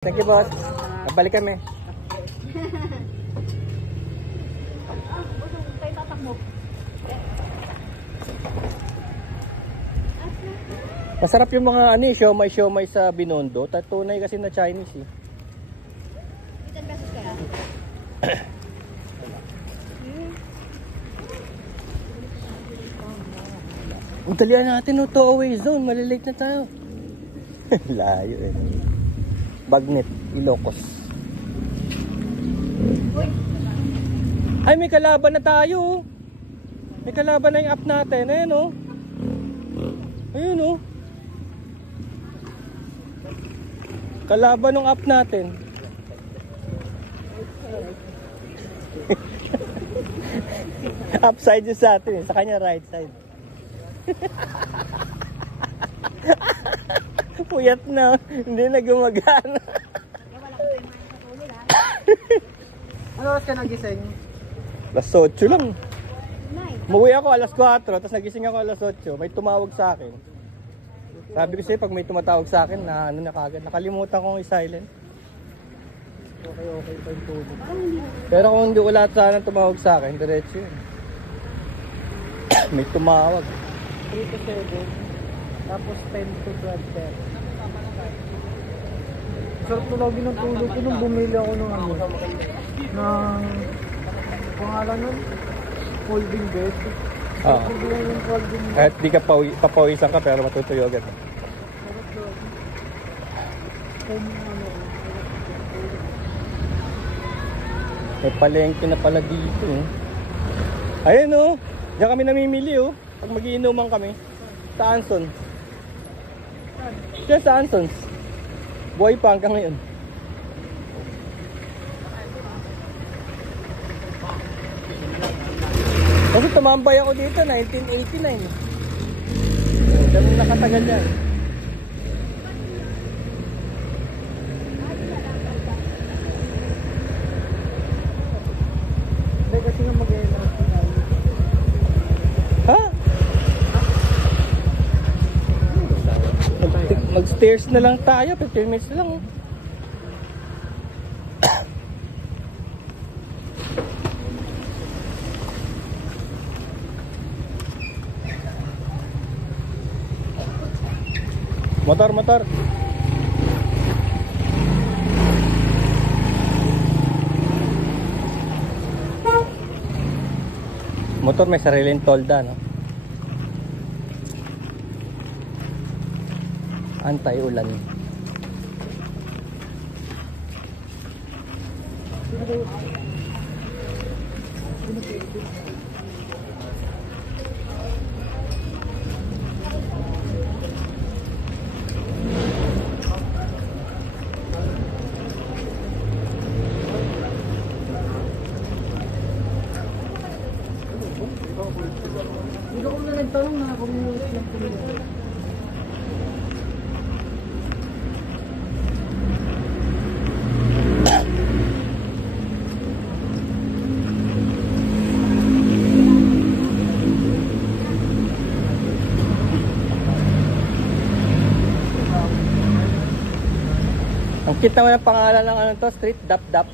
Thank you, boss. Balik kami. Masarap yung mga siomay sa Binondo. Tunay kasi na Chinese eh. Ilan pesos kaya? Dalian natin to away zone. Malilate na tayo. Layo eh. Bagnet, Ilocos. Ay, may kalaban na tayo. May kalaban na yung app natin. Ayan o. Ayun o. Kalaban ng app natin. Upside yung sa atin. Sa kanya right side. Puyat na. Hindi na gumagana. Ano oras ka nagising? Alas 8 lang. Umuwi ako alas 4, tapos nagising ako alas 8. May tumawag sa akin. Sabi ko sa'yo, pag may tumatawag sa akin, na ano na kagad. Nakalimutan kong i-silent. Okay pa yung tulog. Pero kung hindi wala sana tumawag sa akin, diretso yun. May tumawag. 3 to 7. Tapos 10 to 12. Sarap tulogin ng tulog ko nung bumili ako ng ng pangalan nun? Folding bed. Oo. Yung folding bed. Kahit di ka papawisan ka, pero matutuyogan. May palengke na pala dito. Ayun o. Diyan kami namimili o. Pag magiinuman kami. Sa Anson. Diyan sa Ansons. Buhay pa hanggang ngayon. Kasi tumambay ako dito 1989. Ganun nakatagal yan. Hindi kasi nga mag-e-announce na. Ha? Mag-stairs na lang tayo, 15 minutes na lang. Motor. Motor may sariling tolda, no? Anti-ulan. Hindi ko na nagtanong na kung yung tuloy. Ang cute naman ang pangalan ng ano to, Street Dap Dap.